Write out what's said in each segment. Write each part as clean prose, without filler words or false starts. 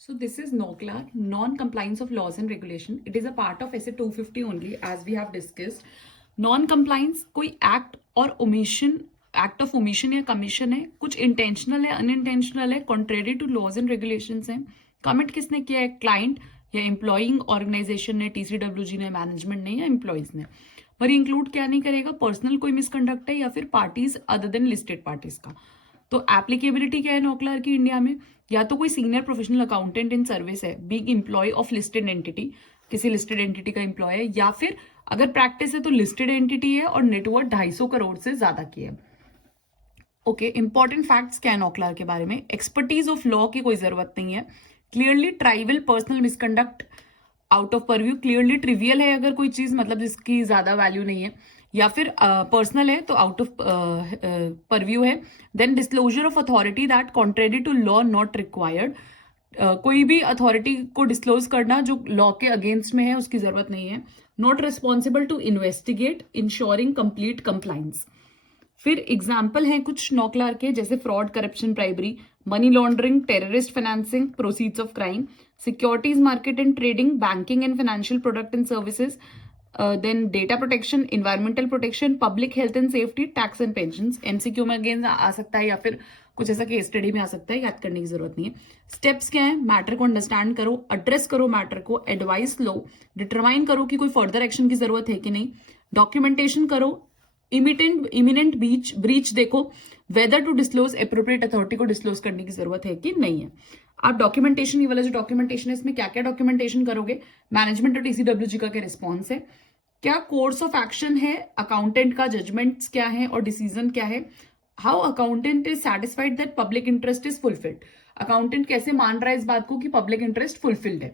So this is NOCLAR, non-compliance of laws and regulation. It is a part of SA 250 only, as we have discussed. Non-compliance कोई act और omission, act of omission या commission है, कुछ intentional है, unintentional है, contrary to laws and regulations हैं. Commit किसने किया है? क्लाइंट या एम्प्लॉइंग ऑर्गेनाइजेशन ने, TCWG ने, मैनेजमेंट ने या एम्प्लॉइज ने. पर इंक्लूड क्या नहीं करेगा? पर्सनल कोई मिसकंडक्ट है या फिर parties other than listed parties का. तो एप्लीकेबिलिटी क्या है नॉकलार की इंडिया में? या तो कोई senior professional accountant in service है, being employ of listed entity, किसी लिस्टेड एंटिटी का एम्प्लॉय है, या फिर अगर प्रैक्टिस है तो लिस्टेड एंटिटी है और नेटवर्थ 250 करोड़ से ज्यादा की है. ओके, इंपॉर्टेंट फैक्ट्स क्या है नॉकलार के बारे में? एक्सपर्टीज ऑफ लॉ की कोई जरूरत नहीं है. Clearly trivial personal misconduct out of purview. Clearly trivial है अगर कोई चीज, मतलब जिसकी ज्यादा वैल्यू नहीं है, या फिर पर्सनल है तो आउट ऑफ परव्यू है. Then disclosure of authority that contrary to law not required. कोई भी अथॉरिटी को डिस्क्लोज करना जो लॉ के अगेंस्ट में है उसकी जरूरत नहीं है. Not responsible to investigate, insuring complete compliance. फिर एग्जाम्पल हैं कुछ नॉकलार के, जैसे fraud, corruption, bribery, money laundering, terrorist financing, proceeds of crime, securities market and trading, banking and financial product and services, then data protection, environmental protection, public health and safety, tax and pension. MCQ में again आ सकता है या फिर कुछ ऐसा case study में आ सकता है, याद करने की जरूरत नहीं है. स्टेप्स क्या है? मैटर को अंडरस्टैंड करो, एड्रेस करो मैटर को, एडवाइस लो, डिटरमाइन करो कि कोई फर्दर एक्शन की जरूरत है कि नहीं, डॉक्यूमेंटेशन करो, इमिनेंट ब्रीच देखो, whether to disclose, appropriate authority को डिस्क्लोज करने की जरूरत है कि नहीं है. आप डॉक्यूमेंटेशन, ये वाला जो डॉक्यूमेंटेशन है इसमें क्या क्या डॉक्यूमेंटेशन करोगे? मैनेजमेंट और TCWG का क्या रिस्पॉन्स है, क्या कोर्स ऑफ एक्शन है, अकाउंटेंट का जजमेंट्स क्या है और डिसीजन क्या है, how accountant is satisfied that public interest is fulfilled. Accountant कैसे मान रहा है इस बात को कि पब्लिक इंटरेस्ट फुलफिल्ड है.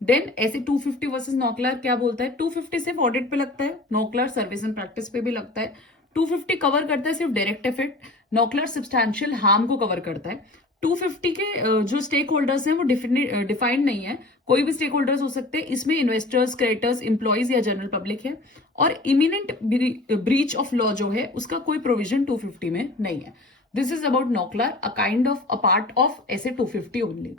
देन ऐसे 250 वर्सेस नॉकलार क्या बोलता है? 250 सिर्फ ऑडिट पे लगता है, नॉकलार सर्विस एंड प्रैक्टिस पे भी लगता है. 250 कवर करता है सिर्फ डायरेक्ट इफेक्ट, नॉकलार सब्सटैंशियल हार्म को कवर करता है. 250 के जो स्टेक होल्डर्स हैं वो डिफाइंड नहीं है, कोई भी स्टेक होल्डर्स हो सकते हैं. इसमें इन्वेस्टर्स, क्रेडिटर्स, इंप्लॉइज या जनरल पब्लिक है. और इमिनेंट ब्रीच ऑफ लॉ जो है उसका कोई प्रोविजन 250 में नहीं है. This is about NOCLAR, a kind of a part of SA 250 only.